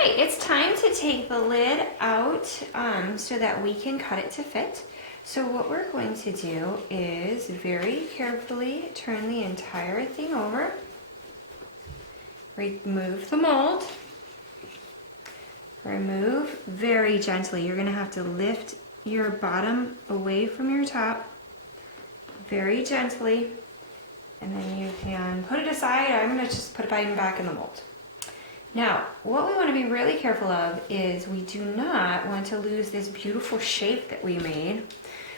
right, it's time to take the lid out so that we can cut it to fit. So what we're going to do is very carefully turn the entire thing over, remove the mold, remove very gently. You're gonna have to lift your bottom away from your top very gently, and then you can put it aside. I'm gonna just put it back in the mold. Now, what we want to be really careful of is we do not want to lose this beautiful shape that we made.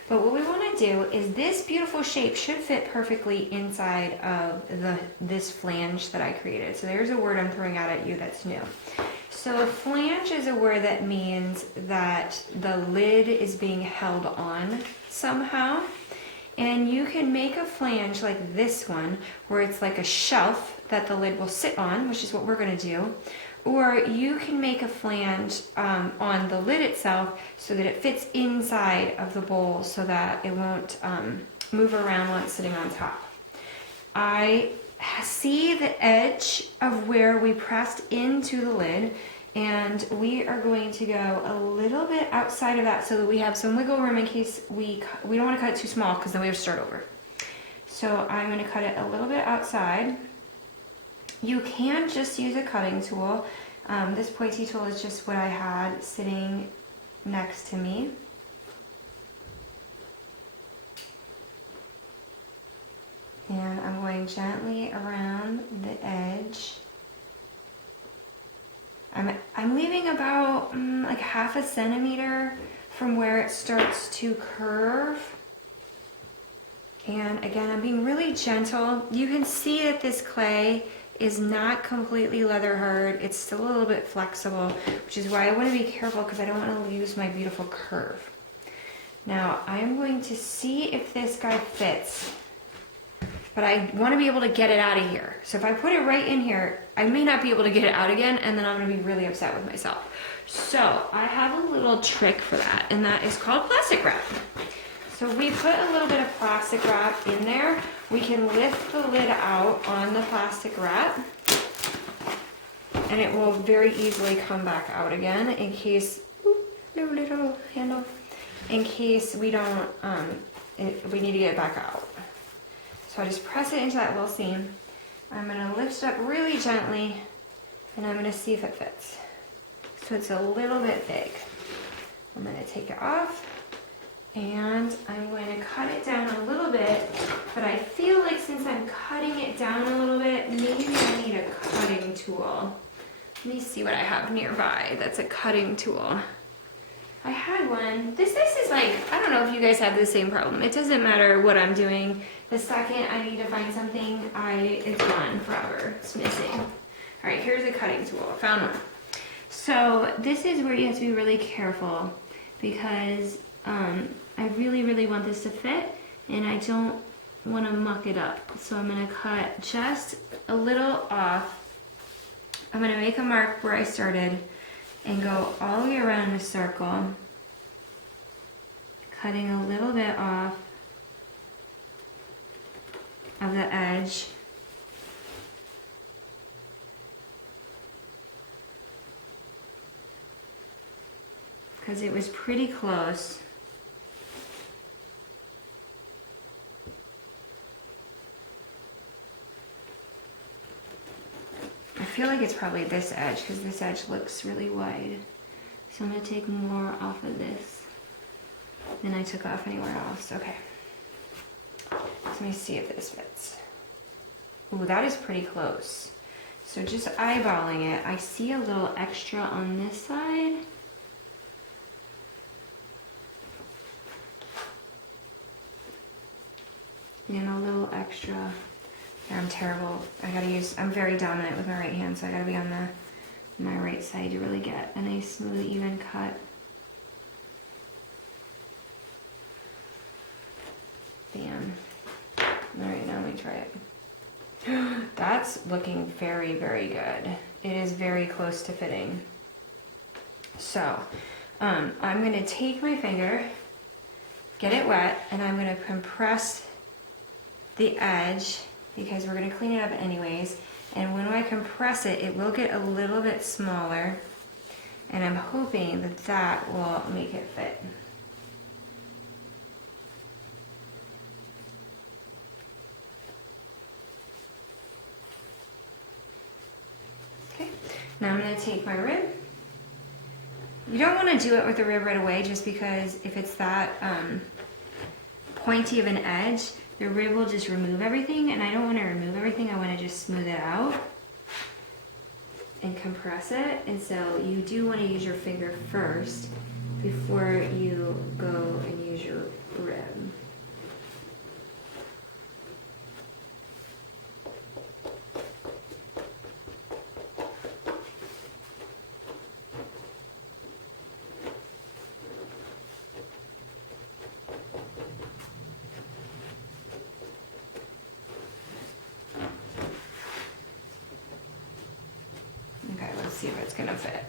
But what we want to do is this beautiful shape should fit perfectly inside of this flange that I created. So there's a word I'm throwing out at you that's new. So a flange is a word that means that the lid is being held on somehow. And you can make a flange like this one, where it's like a shelf that the lid will sit on, which is what we're gonna do. Or you can make a flange on the lid itself so that it fits inside of the bowl so that it won't move around while it's sitting on top. I see the edge of where we pressed into the lid, and we are going to go a little bit outside of that so that we have some wiggle room in case we don't want to cut it too small, because then we have to start over. So I'm going to cut it a little bit outside. You can just use a cutting tool. This pointy tool is just what I had sitting next to me. And I'm going gently around the edge. I'm leaving about like half a centimeter from where it starts to curve. And again, I'm being really gentle. You can see that this clay is not completely leather hard. It's still a little bit flexible, which is why I want to be careful because I don't want to lose my beautiful curve. Now, I'm going to see if this guy fits, but I want to be able to get it out of here. So if I put it right in here, I may not be able to get it out again, and then I'm going to be really upset with myself. So I have a little trick for that, and that is called plastic wrap. So we put a little bit of plastic wrap in there. We can lift the lid out on the plastic wrap, and it will very easily come back out again in case, little handle, in case we don't, we need to get it back out. So I just press it into that little seam. I'm gonna lift it up really gently, and I'm gonna see if it fits. So it's a little bit big. I'm gonna take it off, and I'm going to cut it down a little bit, but I feel like since I'm cutting it down a little bit, maybe I need a cutting tool. Let me see what I have nearby that's a cutting tool. I had one. This is like, I don't know if you guys have the same problem. It doesn't matter what I'm doing. The second I need to find something, it's gone forever. It's missing. All right, here's a cutting tool. I found one. So this is where you have to be really careful because I really, really want this to fit, and I don't want to muck it up. So I'm going to cut just a little off. I'm going to make a mark where I started and go all the way around the circle, cutting a little bit off of the edge. Because it was pretty close. I feel like it's probably this edge because this edge looks really wide. So I'm going to take more off of this than I took off anywhere else. Okay. So let me see if this fits. Ooh, that is pretty close. So just eyeballing it, I see a little extra on this side. And a little extra. I'm terrible. I'm very dominant with my right hand, so I gotta be on my right side to really get a nice, smooth, even cut. Bam. All right, now let me try it. That's looking very, very good. It is very close to fitting. So, I'm gonna take my finger, get it wet, and I'm gonna compress the edge because we're going to clean it up anyways, and when I compress it, it will get a little bit smaller. And I'm hoping that that will make it fit. Okay, now I'm going to take my rib. You don't want to do it with the rib right away, just because if it's that pointy of an edge, the rib will just remove everything, and I don't want to remove everything. I want to just smooth it out and compress it. And so you do want to use your finger first before you go and use your rib. Okay, let's see if it's gonna fit.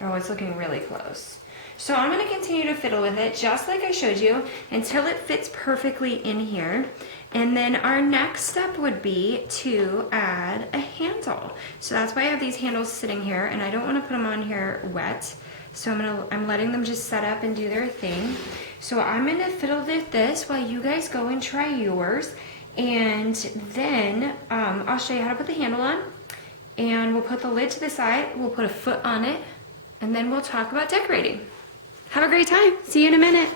Oh, it's looking really close. So I'm gonna continue to fiddle with it just like I showed you until it fits perfectly in here. And then our next step would be to add a handle. So that's why I have these handles sitting here, and I don't wanna put them on here wet. So I'm letting them just set up and do their thing. So I'm gonna fiddle with this while you guys go and try yours. And then I'll show you how to put the handle on. And we'll put the lid to the side, we'll put a foot on it, and then we'll talk about decorating. Have a great time. See you in a minute.